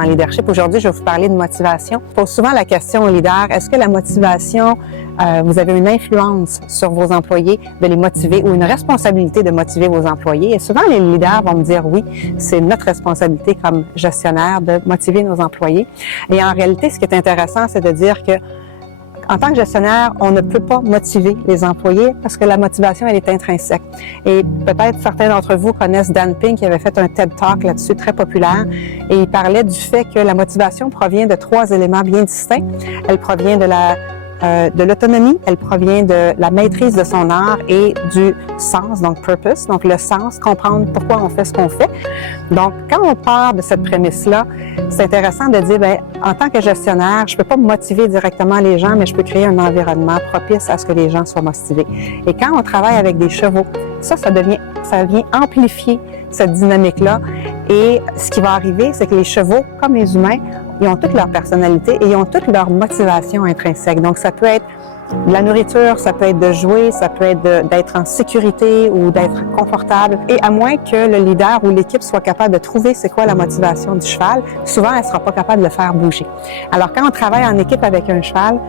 en leadership. Aujourd'hui, je vais vous parler de motivation. Je pose souvent la question aux leaders, est-ce que la motivation, vous avez une influence sur vos employés de les motiver ou une responsabilité de motiver vos employés? Et souvent, les leaders vont me dire oui, c'est notre responsabilité comme gestionnaire de motiver nos employés. Et en réalité, ce qui est intéressant, c'est de dire que en tant que gestionnaire, on ne peut pas motiver les employés parce que la motivation, elle est intrinsèque. Et peut-être certains d'entre vous connaissent Dan Pink qui avait fait un TED Talk là-dessus très populaire et il parlait du fait que la motivation provient de 3 éléments bien distincts. Elle provient de l'autonomie, elle provient de la maîtrise de son art et du sens, donc purpose, donc le sens, comprendre pourquoi on fait ce qu'on fait. Donc, quand on part de cette prémisse-là, c'est intéressant de dire, bien, en tant que gestionnaire, je peux pas motiver directement les gens, mais je peux créer un environnement propice à ce que les gens soient motivés. Et quand on travaille avec des chevaux, ça vient amplifier cette dynamique-là. Et ce qui va arriver, c'est que les chevaux, comme les humains, ils ont toute leur personnalité et ils ont toute leur motivation intrinsèque. Donc, ça peut être de la nourriture, ça peut être de jouer, ça peut être d'être en sécurité ou d'être confortable. Et à moins que le leader ou l'équipe soit capable de trouver c'est quoi la motivation du cheval, souvent, elle ne sera pas capable de le faire bouger. Alors, quand on travaille en équipe avec un cheval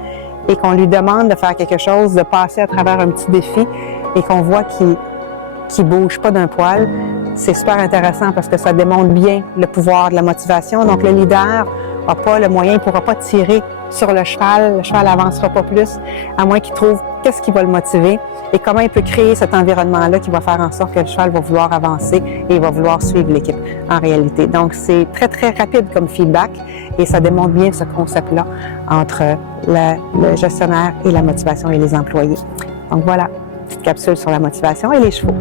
et qu'on lui demande de faire quelque chose, de passer à travers un petit défi et qu'on voit qu'il bouge pas d'un poil, c'est super intéressant parce que ça démontre bien le pouvoir de la motivation. Donc, le leader n'a pas le moyen, il ne pourra pas tirer sur le cheval n'avancera pas plus, à moins qu'il trouve qu'est-ce qui va le motiver et comment il peut créer cet environnement-là qui va faire en sorte que le cheval va vouloir avancer et il va vouloir suivre l'équipe en réalité. Donc, c'est très, très rapide comme feedback et ça démontre bien ce concept-là entre le gestionnaire et la motivation et les employés. Donc, voilà, petite capsule sur la motivation et les chevaux.